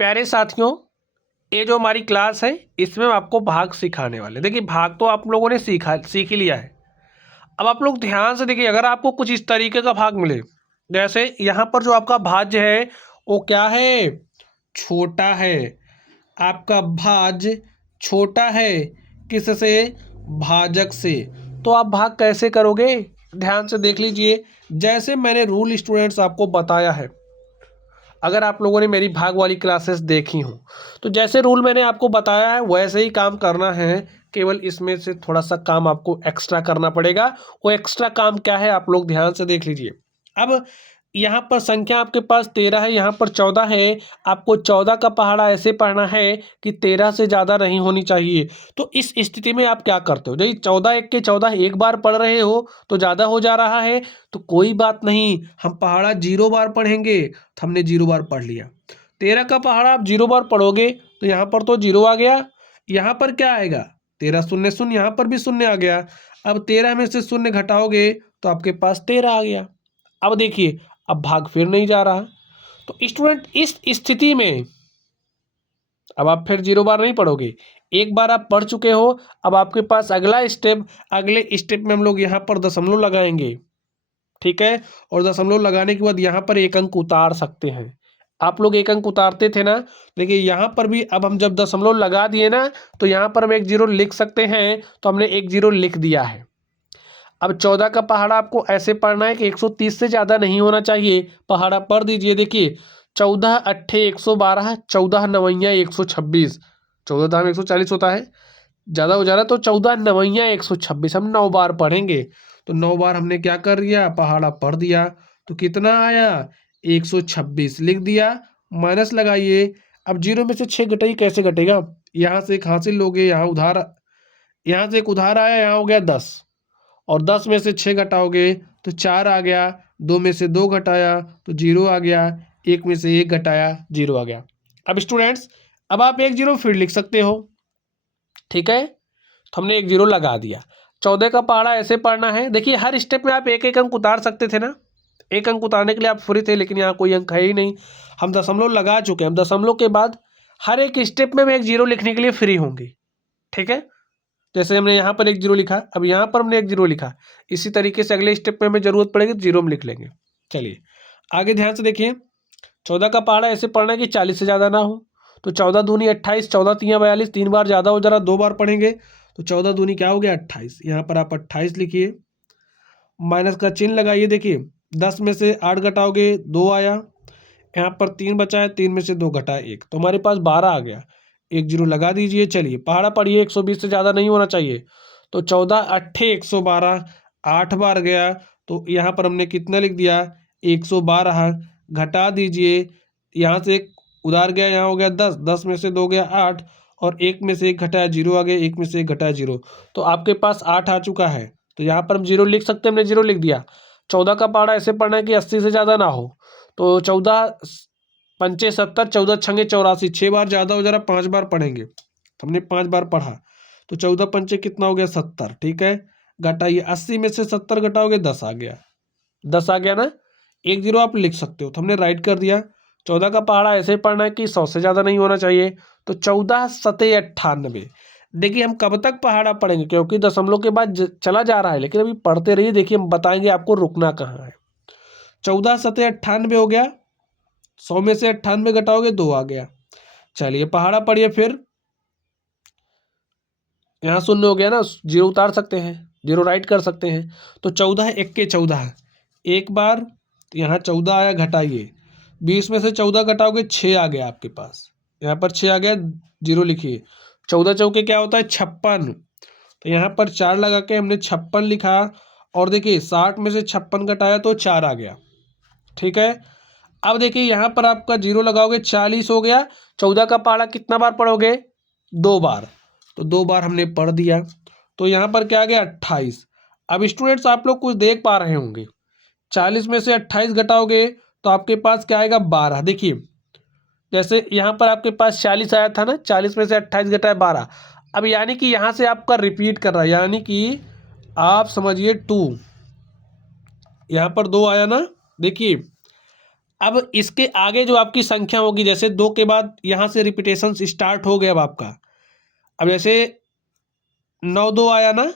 प्यारे साथियों, ये जो हमारी क्लास है इसमें हम आपको भाग सिखाने वाले। देखिए भाग तो आप लोगों ने सीख ही लिया है। अब आप लोग ध्यान से देखिए, अगर आपको कुछ इस तरीके का भाग मिले, जैसे यहाँ पर जो आपका भाज्य है वो क्या है, छोटा है। आपका भाज्य छोटा है किससे, भाजक से। तो आप भाग कैसे करोगे, ध्यान से देख लीजिए। जैसे मैंने रूल स्टूडेंट्स आपको बताया है, अगर आप लोगों ने मेरी भाग वाली क्लासेस देखी हो तो जैसे रूल मैंने आपको बताया है वैसे ही काम करना है। केवल इसमें से थोड़ा सा काम आपको एक्स्ट्रा करना पड़ेगा। वो एक्स्ट्रा काम क्या है, आप लोग ध्यान से देख लीजिए। अब यहाँ पर संख्या आपके पास 13 है, यहाँ पर 14 है। आपको 14 का पहाड़ा ऐसे पढ़ना है कि 13 से ज़्यादा नहीं होनी चाहिए। तो इस स्थिति में आप क्या करते हो, यदि 14 एक के 14 एक बार पढ़ रहे हो तो ज़्यादा हो जा रहा है, तो कोई बात नहीं, हम पहाड़ा 0 बार पढ़ेंगे। तो हमने 0 बार पढ़ लिया। 13 का पहाड़ा आप 0 बार पढ़ोगे तो यहाँ पर तो 0 आ गया। यहाँ पर क्या आएगा, 13 शून्य शून्य, यहाँ पर भी शून्य आ गया। अब 13 में से शून्य घटाओगे तो आपके पास 13 आ गया। अब देखिए, अब भाग फिर नहीं जा रहा। तो स्टूडेंट इस स्थिति में अब आप फिर 0 बार नहीं पढ़ोगे, एक बार आप पढ़ चुके हो। अब आपके पास अगले स्टेप में हम लोग यहाँ पर दशमलव लगाएंगे, ठीक है। और दशमलव लगाने के बाद यहाँ पर एक अंक उतार सकते हैं। आप लोग एक अंक उतारते थे ना, देखिए यहाँ पर भी अब हम जब दशमलव लगा दिए ना, तो यहाँ पर हम 1 0 लिख सकते हैं। तो हमने 1 0 लिख दिया है। अब 14 का पहाड़ा आपको ऐसे पढ़ना है कि 130 से ज़्यादा नहीं होना चाहिए। पहाड़ा पढ़ दीजिए। देखिए 14 अट्ठे 112, 14 नवैया 126, 14 दाम 140 होता है, ज़्यादा हो जा रहा है। तो 14 नवैया 126 हम 9 बार पढ़ेंगे। तो 9 बार हमने क्या कर दिया, पहाड़ा पढ़ दिया। तो कितना आया, 126 लिख दिया। माइनस लगाइए। अब 0 में से 6 घटाइए, कैसे घटेगा, यहाँ से एक हासिल लोगे, यहाँ उधार, यहाँ से एक उधार आया, यहाँ हो गया 10। और 10 में से 6 घटाओगे तो 4 आ गया। 2 में से 2 घटाया तो 0 आ गया। 1 में से 1 घटाया 0 आ गया। अब स्टूडेंट्स, अब आप 1 0 फिर लिख सकते हो, ठीक है। तो हमने 1 0 लगा दिया। 14 का पहाड़ा ऐसे पढ़ना है। देखिए हर स्टेप में आप एक एक अंक उतार सकते थे ना, एक अंक उतारने के लिए आप फ्री थे, लेकिन यहाँ कोई अंक है ही नहीं। हम दशमलव लगा चुके हैं। हम दशमलव के बाद हर एक स्टेप में हम 1 0 लिखने के लिए फ्री होंगे, ठीक है। जैसे हमने यहाँ पर 1 0 लिखा, अब यहाँ पर हमने 1 0 लिखा। इसी तरीके से अगले स्टेप में हमें जरूरत पड़ेगी तो 0 में लिख लेंगे। चलिए आगे ध्यान से देखिए। 14 का पहाड़ा ऐसे पढ़ना है कि 40 से ज़्यादा ना हो। तो 14 दूनी 28, 14 तियाँ 42, 3 बार ज़्यादा हो जा रहा, 2 बार पढ़ेंगे। तो 14 दूनी क्या हो गया, 28। यहाँ पर आप 28 लिखिए, माइनस का चिन्ह लगाइए। देखिए 10 में से 8 घटाओगे 2 आया, यहाँ पर 3 बचा है, 3 में से 2 घटा 1, तो हमारे पास 12 आ गया। 1 0 लगा दीजिए। चलिए पहाड़ा पढ़िए, 120 से ज़्यादा नहीं होना चाहिए। तो 14 अट्ठे 112, 8 बार गया। तो यहाँ पर हमने कितना लिख दिया, 112। घटा दीजिए, यहाँ से एक उधार गया, यहाँ हो गया 10, 10 में से 2 गया 8, और 1 में से 1 घटाया 0 आ गया, 1 में से 1 घटाया 0। तो आपके पास 8 आ चुका है। तो यहाँ पर हम 0 लिख सकते हैं, हमने 0 लिख दिया। 14 का पहाड़ा ऐसे पढ़ना है कि 80 से ज़्यादा ना हो। तो 14 पंचे 70, 14 छंगे 84, 6 बार ज़्यादा हो जा रहा, 5 बार पढ़ेंगे। तो हमने 5 बार पढ़ा। तो 14 पंचे कितना हो गया, 70, ठीक है। घटाइए, 80 में से 70 घटाओगे 10 आ गया। 10 आ गया ना, 1 0 आप लिख सकते हो। तो हमने राइट कर दिया। 14 का पहाड़ा ऐसे पढ़ना है कि 100 से ज़्यादा नहीं होना चाहिए। तो 14 सते 98। देखिए हम कब तक पहाड़ा पढ़ेंगे, क्योंकि दशमलव के बाद चला जा रहा है, लेकिन अभी पढ़ते रहिए। देखिए हम बताएंगे आपको रुकना कहाँ है। 14 सते 98 हो गया। 100 में से 98 घटाओगे 2 आ गया। चलिए पहाड़ा पढ़िए फिर। यहाँ शून्य हो गया ना, 0 उतार सकते हैं, 0 राइट कर सकते हैं। तो 14 एक के 14, एक बार, तो यहाँ 14 आया, घटाइए। 20 में से 14 घटाओगे 6 आ गया आपके पास। यहाँ पर 6 आ गया, 0 लिखिए। 14 चौके क्या होता है, 56। तो यहाँ पर 4 लगा के हमने 56 लिखा। और देखिए 60 में से 56 घटाया तो 4 आ गया, ठीक है। अब देखिए यहाँ पर आपका 0 लगाओगे, 40 हो गया। 14 का पहाड़ा कितना बार पढ़ोगे, 2 बार। तो 2 बार हमने पढ़ दिया। तो यहाँ पर क्या आ गया, 28। अब स्टूडेंट्स आप लोग कुछ देख पा रहे होंगे, 40 में से 28 घटाओगे तो आपके पास क्या आएगा, 12। देखिए जैसे यहाँ पर आपके पास 40 आया था ना, 40 में से 28 घटाया 12। अब यानी कि यहाँ से आपका रिपीट कर रहा है, यानी कि आप समझिए 2, यहाँ पर 2 आया ना। देखिए अब इसके आगे जो आपकी संख्या होगी, जैसे 2 के बाद यहाँ से रिपीटेशन स्टार्ट हो गया अब आपका। अब जैसे 9 2 आया ना,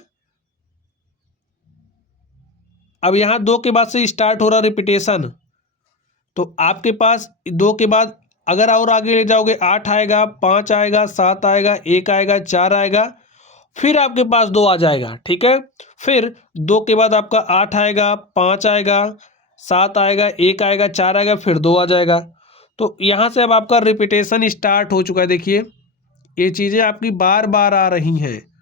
अब यहाँ 2 के बाद से स्टार्ट हो रहा रिपीटेशन, तो आपके पास 2 के बाद अगर और आगे ले जाओगे 8 आएगा, 5 आएगा, 7 आएगा, 1 आएगा, 4 आएगा, फिर आपके पास 2 आ जाएगा। ठीक है, फिर 2 के बाद आपका 8 आएगा, 5 आएगा, 7 आएगा, 1 आएगा, 4 आएगा, फिर 2 आ जाएगा। तो यहाँ से अब आपका रिपीटेशन स्टार्ट हो चुका है। देखिए ये चीज़ें आपकी बार बार आ रही हैं,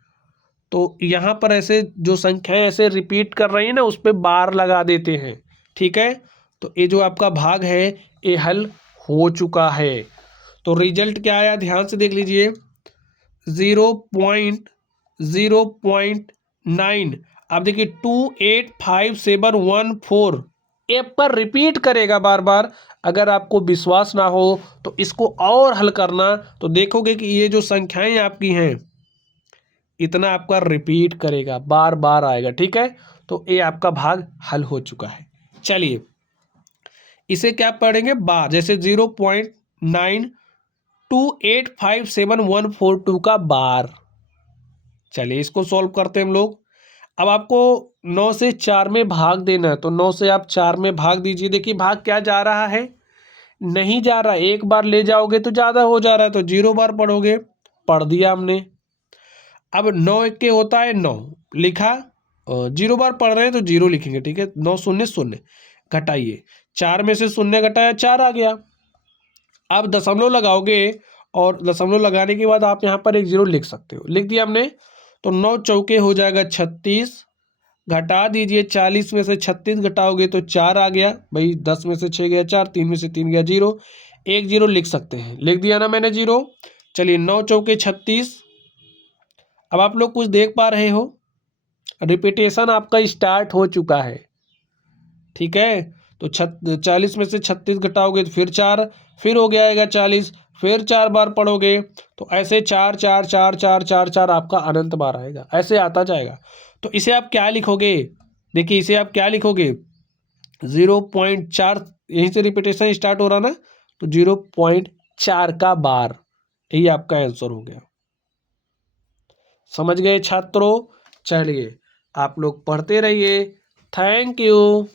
तो यहाँ पर ऐसे जो संख्याएं ऐसे रिपीट कर रही हैं ना, उस पर बार लगा देते हैं। ठीक है, तो ये जो आपका भाग है ये हल हो चुका है। तो रिजल्ट क्या आया, ध्यान से देख लीजिए। 0.9। अब देखिए 285714 ये पर रिपीट करेगा बार बार। अगर आपको विश्वास ना हो तो इसको और हल करना, तो देखोगे कि ये जो संख्याएं आपकी हैं इतना आपका रिपीट करेगा, बार बार आएगा। ठीक है, तो ये आपका भाग हल हो चुका है। चलिए इसे क्या पढ़ेंगे, बार, जैसे 0.92857142 का बार। चलिए इसको सॉल्व करते हैं हम लोग। अब आपको 9 से 4 में भाग देना है, तो 9 से आप 4 में भाग दीजिए। देखिए भाग क्या जा रहा है, नहीं जा रहा, एक बार ले जाओगे तो ज़्यादा हो जा रहा है, तो 0 बार पढ़ोगे, पढ़ दिया हमने। अब 9 एक के होता है 9 लिखा, 0 बार पढ़ रहे हैं तो 0 लिखेंगे। ठीक है, 9 शून्य शून्य, घटाइए, 4 में से शून्य घटाया 4 आ गया। अब दशमलव लगाओगे और दशमलव लगाने के बाद आप यहाँ पर एक 0 लिख सकते हो, लिख दिया हमने। तो 9 चौके हो जाएगा 36, घटा दीजिए, 40 में से 36 घटाओगे तो 4 आ गया भाई, 10 में से 6 गया 4, 3 में से 3 गया 0, एक 0 लिख सकते हैं, लिख दिया ना मैंने 0। चलिए 9 चौके 36। अब आप लोग कुछ देख पा रहे हो, रिपीटेशन आपका स्टार्ट हो चुका है। ठीक है, तो 40 में से 36 घटाओगे तो फिर 4, फिर हो गया 40, फिर 4 बार पढ़ोगे, तो ऐसे 4 4 4 4 4 4 आपका अनंत बार आएगा, ऐसे आता जाएगा। तो इसे आप क्या लिखोगे, देखिए इसे आप क्या लिखोगे, 0.4, यहीं से रिपीटेशन स्टार्ट हो रहा ना, तो 0.4 का बार, यही आपका आंसर हो गया। समझ गए छात्रों? चलिए आप लोग पढ़ते रहिए। Thank you.